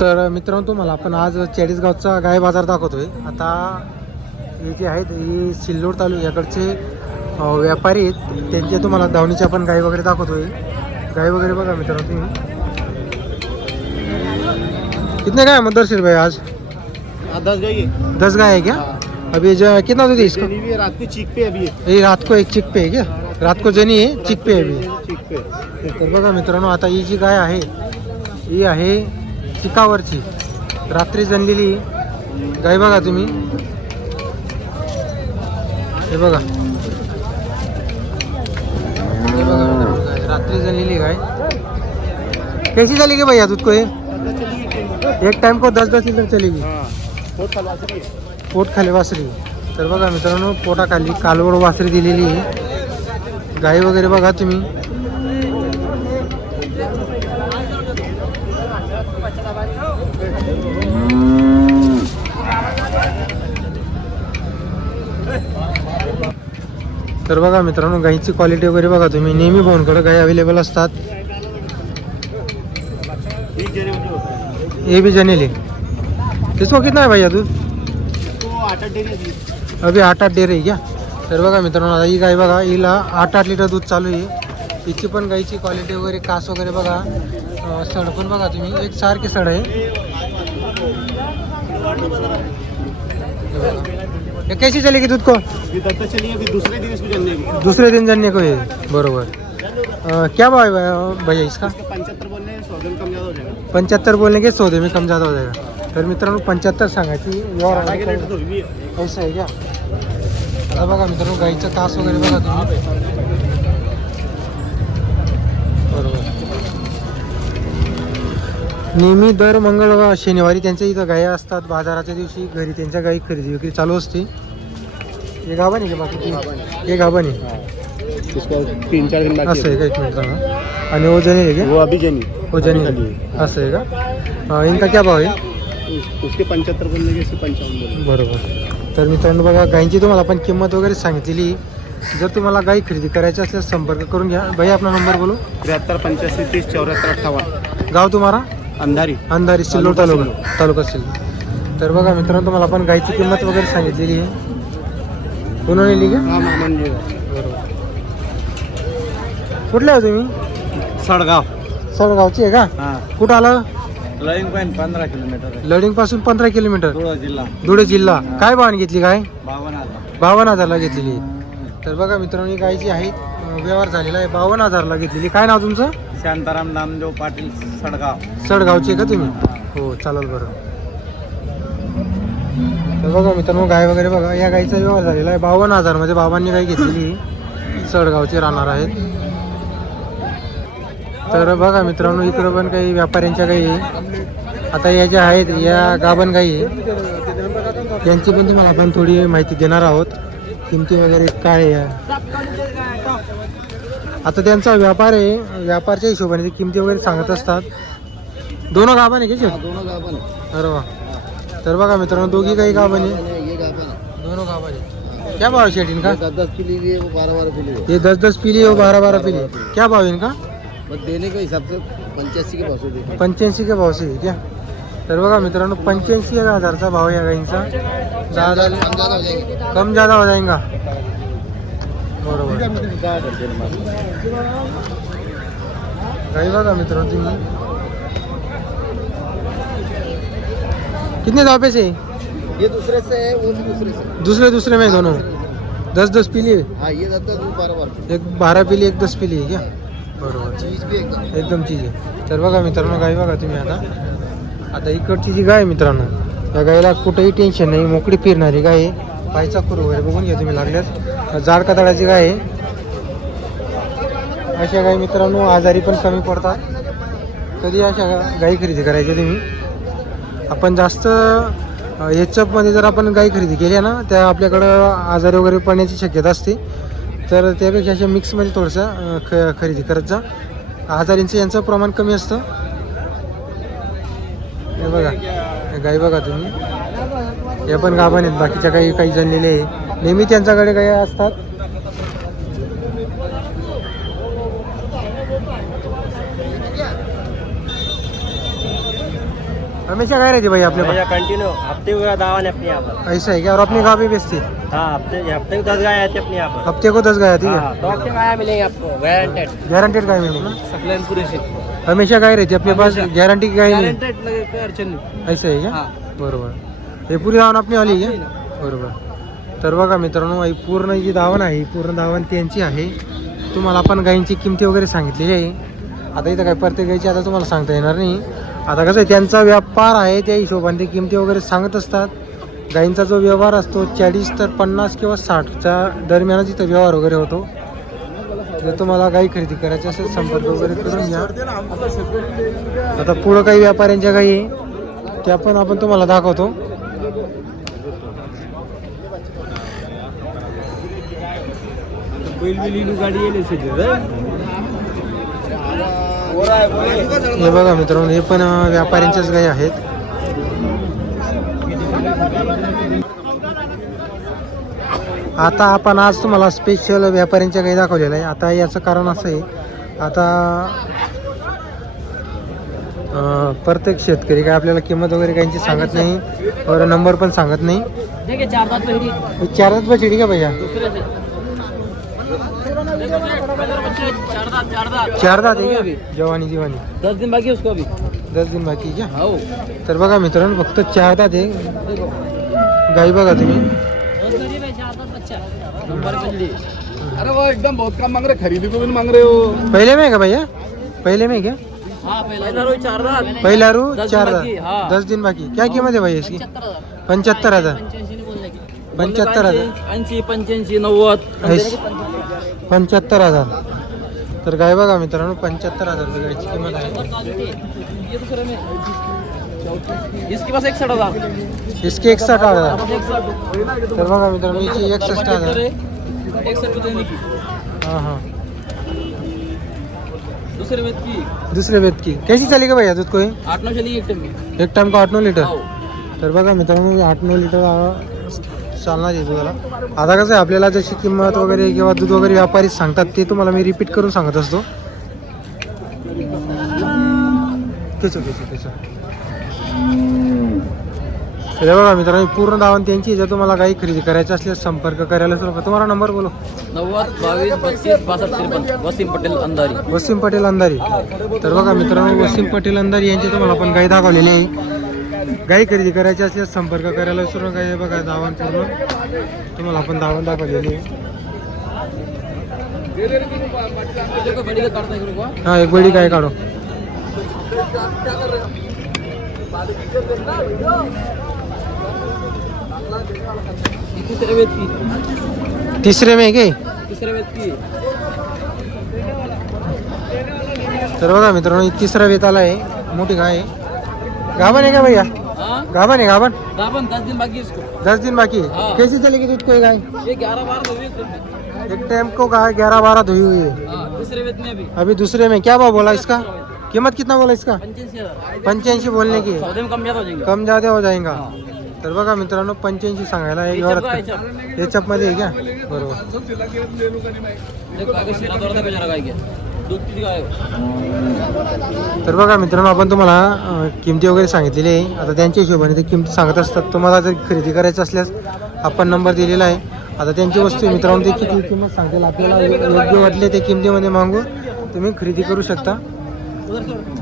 तर मित्रांनो तुम्हाला आपण आज चाळीसगावचा गाय बाजार दाखवतोय. आता हे जे आहेत ही सिल्लोड तालुक्याकडचे व्यापारी आहेत. त्यांचे तुम्हाला धावणीच्या आपण गाय वगैरे दाखवतोय. गाय वगैरे बघा मित्रांनो तुम्ही. कितने गाय है मदरशीर भाई आज? दस है दस गाय है क्या? अभी जो कितना दूध है इसका? रात को चीक पे अभी ये रात को एक चिक पे है क्या? रात को जनी आहे चिक पे आहे अभी। पे। तर बघा मित्रांनो आता ही जी गाय आहे ही आहे चिकावरची रात्री जनलेली गाय बघा तुम्ही. हे बघा. रात्री जनलेली गाय. कैसी चलेगी भैया दूध को ये एक टाइम को दस दस लिटर खलवासरी है. पोट खाली वासरी तर बघा मित्रांनो पोटाखाली कालवड वासरी दिलेली आहे गाई वगैरे बघा तुम्ही. तर बघा मित्रांनो गाईची क्वालिटी वगैरे बघा तुम्ही. नेहमी भाऊंकडे गाई अवेलेबल असतात. ए बी मुझे हे भी जनेले. इसको कितना है भैया दूध अभी आठ आठ डेरी अभि आठ आठ आहे क्या? तर बघा मित्रांनो आता ही गाय बघा हिला आठ आठ लिटर दूध चालू आहे. हिची पण गाईची क्वालिटी वगैरे कास वगैरे बघा. अं, सड पण बघा तुम्ही. एक सारखे सड आहे. ये कैसी चलेगी दूध को? अभी दत्ता चली अभी दूसरे दिन इसको जनने की। दूसरे दिन जनने को है बरोबर। अं, क्या भाव है भैया- भैया इसका? इसका पंचहत्तर बोलने हैं, सौ दिन कम ज़्यादा हो जाएगा। पंच्याहत्तर बोलने के सौदे में कम ज़्यादा हो जाएगा। तर मित्रांनो पंच्याहत्तर सांगायची व्यवहार आगे रेट तो भी है। ऐसा आहे का आता बघा मित्रांनो गाईचं कास वगैरे बघा तुम्ही. नेहमी दर मंगळवार शनिवारी त्यांच्या इथं गाया असतात. बाजाराच्या दिवशी घरी त्यांच्या गाई खरेदी विक्री चालू असते. हे गाभण आहे का बाकी हे गाभण आहे. तीन चार दिन असं आहे का एक मिनिट. आणि ओजन आहे का? वो अभी जनी ओजन आहे असं आहे का? इनका क्या भाव आहे? उस- उसके पंचहत्तर बोलने के इसके पंचावन बोलने बरोबर. तर मित्रांनो बघा गायींची तुम्हाला आपण किंमत वगैरे सांगितलेली जर तुम्हाला गाई खरेदी करायची असल्यास संपर्क करून घ्या. भाई आपला नंबर बोलो. तिहत्तर पंच्याऐंशी तीस चौऱ्याहत्तर अठ्ठावन्न. गाव तुम्हाला? अंधारी. अंधारी सिल्लोड तालुका तालुका. सिल्लोड. तर बघा मित्रांनो तुम्हाला आपण गायची किंमत वगैरे सांगितलेली आहे. पुन्हा नेली का? हाँ मामन जी बरोबर. कुठले आहे तुम्ही? सड़गाव. सळगावची आहे का? हाँ. कुठं आलं? लड़िंग पॉइंट पंद्रह किलोमीटर लडिंगपासून पंधरा किलोमीटर. धुळा जिल्हा. धुळे जिल्हा. काय भावाने घेतली गाय बावन हजार. बावन्न हजारला घेतलेली. तर बघा मित्रांनो ही गाय जी आहे. व्यवहार झालेला आहे. बावन्न हजारला घेतलेली. काय नाव तुमचं? शांताराम नामदेव पाटील सडगाव. सडगावचे का तुम्ही? हो. चालेल बरं. तर बघा मित्रांनो गाय वगैरे बघा या गायीचा व्यवहार झालेला आहे. बावन्न हजारमध्ये बाबांनी गाय घेतलेली. सडगावचे राहणार आहेत. तर बघा मित्रांनो इकडं पण काही व्यापाऱ्यांच्या गाई आता या ज्या आहेत या गाभण गाई यांची पण तुम्हाला आपण थोडी माहिती देणार आहोत. किमती वगैरे काय आहे आता त्यांचा व्यापार आहे. व्यापारच्या हिशोबाने ते किमती वगैरे सांगत असतात. दोन गाभण आहे का? दोनों गावन अरे वा. तर बघा मित्रांनो दोघी काही गाभण आहे. दोनों गाभण आहे क्या भाव है शेट इनका दस दस पीली है बारह बारह पीली है ये दस दस पीली बारह बारह पीली क्या भाव है इनका? बस देने के हिसाब से पंचासी के पास देते. पंच्याऐंशी के भाव से है क्या? तर बघा मित्रांनो पंच्याऐंशी हजारचा भाव या गाईंचा. हो जाएंगे कम ज्यादा हो जाएगा बरोबर. गाई बघा मित्रांनो तुम्ही. कितने दावे से ये दूसरे से है वो दूसरे से दूसरे दूसरे में दोनों। दस दस पीली है? हाँ ये दस दस वो बारह बारह एक बारा पिली एक दस पिली आहे क्या? बरोबर। चीज भी एकदम एकदम चीज आहे तर बघा मित्रांनो गाय बघा तुम्ही आता. आता इकडची जी गाय आहे मित्रांनो या गायला कुठेही टेन्शन नाही मोकळी फिरणारी गाय आहे. पायचा करू वगैरे बघून घ्या तुम्ही लागल्यास. जाड कताळाची गाय आहे. अशा गाय मित्रांनो आजारी पण कमी पडतात. कधी अशा गाई खरेदी करायच्या तुम्ही. आपण जास्त याच्यामध्ये जर आपण गाई खरेदी केल्या ना त्या आपल्याकडं आजारी वगैरे पडण्याची शक्यता असते. तर त्यापेक्षा अशा मिक्समध्ये थोडंसं ख खरेदी करत जा. आजारींचं यांचं प्रमाण कमी असतं. हे बघा हे गाई बघा तुम्ही. या पण गाभण आहेत बाकीच्या काही काही जणलेले आहे. नेहमी त्यांच्याकडे गाई असतात? हमेशा काय रहती भाई अपने पास कंटिन्यू हफ्ते दावा है अपने यहाँ पर ऐसा है क्या और अपने गाँव भी बेचती. है हाँ हफ्ते हफ्ते को दस गाय आती है अपने यहाँ पर हफ्ते को दस गाय आती है हाँ, तो हफ्ते गाय मिलेंगे आपको गारंटेड गारंटेड गाय मिलेगी ना सकलन पुरेशी हमेशा गाय रहती अपने पास गारंटी की गाय नहीं? गारंटेड लगे कोई अडचण नाही. ऐसा आहे का? हा. बरोबर. हे पुरी धावण आपली आली आहे का? बरोबर. तर बघा मित्रांनो ही पूर्ण जी धावण आहे ही पूर्ण धावण त्यांची आहे. तुम्हाला आपण गायींची किमती वगैरे सांगितलेली आहे. आता इथं काय प्रत्येक गायीची आता तुम्हाला सांगता येणार नाही. आता कसं आहे त्यांचा व्यापार आहे त्या हिशोबाने ते किमती वगैरे सांगत असतात. गायींचा जो व्यवहार असतो चाळीस तर पन्नास किंवा साठच्या दरम्यानच इथं व्यवहार वगैरे होतो. जर तुम्हाला काही खरेदी करायची असेल संपर्क वगैरे करून घ्या. आता पुढं काही व्यापाऱ्यांच्या गाई आहे त्या पण आपण तुम्हाला दाखवतो. हे बघा मित्रांनो हे पण व्यापाऱ्यांच्याच गाई आहेत. आता आपण आज तुम्हाला स्पेशल व्यापाऱ्यांच्या गाई दाखवलेल्या आहे. आता याचं कारण असं आहे आता प्रत्येक शेतकरी काय आपल्याला किंमत वगैरे काहींची सांगत नाही और नंबर पण सांगत नाही. ठीक चार दात पहिली हे चार दात बछडी का भैया? चार दात आहे का? जवानी जीवानी. दस दिन बाकी है उसको अभी. दस दिन बाकी आहे क्या हो. तर बघा मित्रांनो फक्त चार दात आहे. गाई बघा तुम्ही. अरे वो एकदम बहुत कम मांग रहे खरीदी को भी नहीं मांग रहे हो. पहिले में है का भैया? पहिले में क्या? हाँ पहिला रू दस दिन चार बाकी, दात हाँ. दस दिन बाकी क्या कीमत है भैया इसकी? पंच्याहत्तर हजार. पंच्याहत्तर हजार. हजार. ऐंशी पंच्याऐंशी नव्वद. पंच्याहत्तर हजार. तर गाय बघा मित्रांनो पंच्याहत्तर हजार रुपये गायची किंमत आहे. ये दूसरे में इसके पास एकसठ हजार इसके एकसठ हजार तर बघा मित्रांनो हिची एकसष्ट हजार को की। हाँ हाँ। दूसरे में की। दुसरे वेद की। कैसी चलेगा भैया दूध को ये? आठ नौ चली एक टाइम में एक टाइम का आठ नऊ लिटर. तर बघा मित्रांनो आठ नऊ लिटर चालणार आहे दुधाला. आता कसं आहे आपल्याला जशी किंमत वगैरे किंवा दूध वगैरे व्यापारी सांगतात ते तुम्हाला मी रिपीट करून सांगत असतो. त्याचं त्याचं त्याचं तर बघा मित्रांनो पूर्ण दावण त्यांची जर तुम्हाला काही खरेदी करायची असल्यास संपर्क करायला सुरू करा. तुम्हाला नंबर बोलो. नव्वद बावीस बत्तीस बासष्ट त्रेपन्न. वसीम पटेल अंधारी. वसीम पटेल अंधारी. तर बघा मित्रांनो वसीम पटेल अंधारी यांची तुम्हाला आपण गाई दाखवलेली आहे. गाई खरेदी करायची असल्यास संपर्क करायला विसरू नका हे बघा दावण पूर्ण. तुम्हाला आपण दावण दाखवलेली आहे. है हा एक बडी गाय काढो? तीसरे वेद की? तिसरे में काय तीसरे वेद की। तर बघा मित्रांनो तिसरा वेत आला आहे. मोठी गाय आहे. गाभण आहे का भैया? हाँ? गाभण आहे गाभण दाबन दस दिन बाकी है इसको दस दिन बाकी. है. हाँ. कैसी चलेगी दूध कोई गाय ये ग्यारह बारह एक टाइम को गाय ग्यारह बारह धोई हुई है. हाँ तीसरे वेद में अभी अभी दूसरे में क्या भाव बोला इसका? कीमत कितना बोला इसका? पंच्याऐंशी बोलने की। कम ज्यादा हो जाएंगे। जादा हो जाएगा. तर बघा मित्रांनो पंच्याऐंशी सांगायला एक? वरात एचअपमध्ये आहे क्या? बरोबर? तर बघा मित्रांनो आपण तुम्हाला किमती वगैरे सांगितलेली आहे. आता त्यांच्या हिशोबाने ते किमती सांगत असतात. तुम्हाला जर खरेदी करायचं असल्यास आपण नंबर दिलेला आहे. आता त्यांची वस्तू मित्रांनो ते किती किंमत सांगतील? आपल्याला योग्य वाटले ते किमतीमध्ये मागून तुम्ही खरेदी करू शकता. उधर से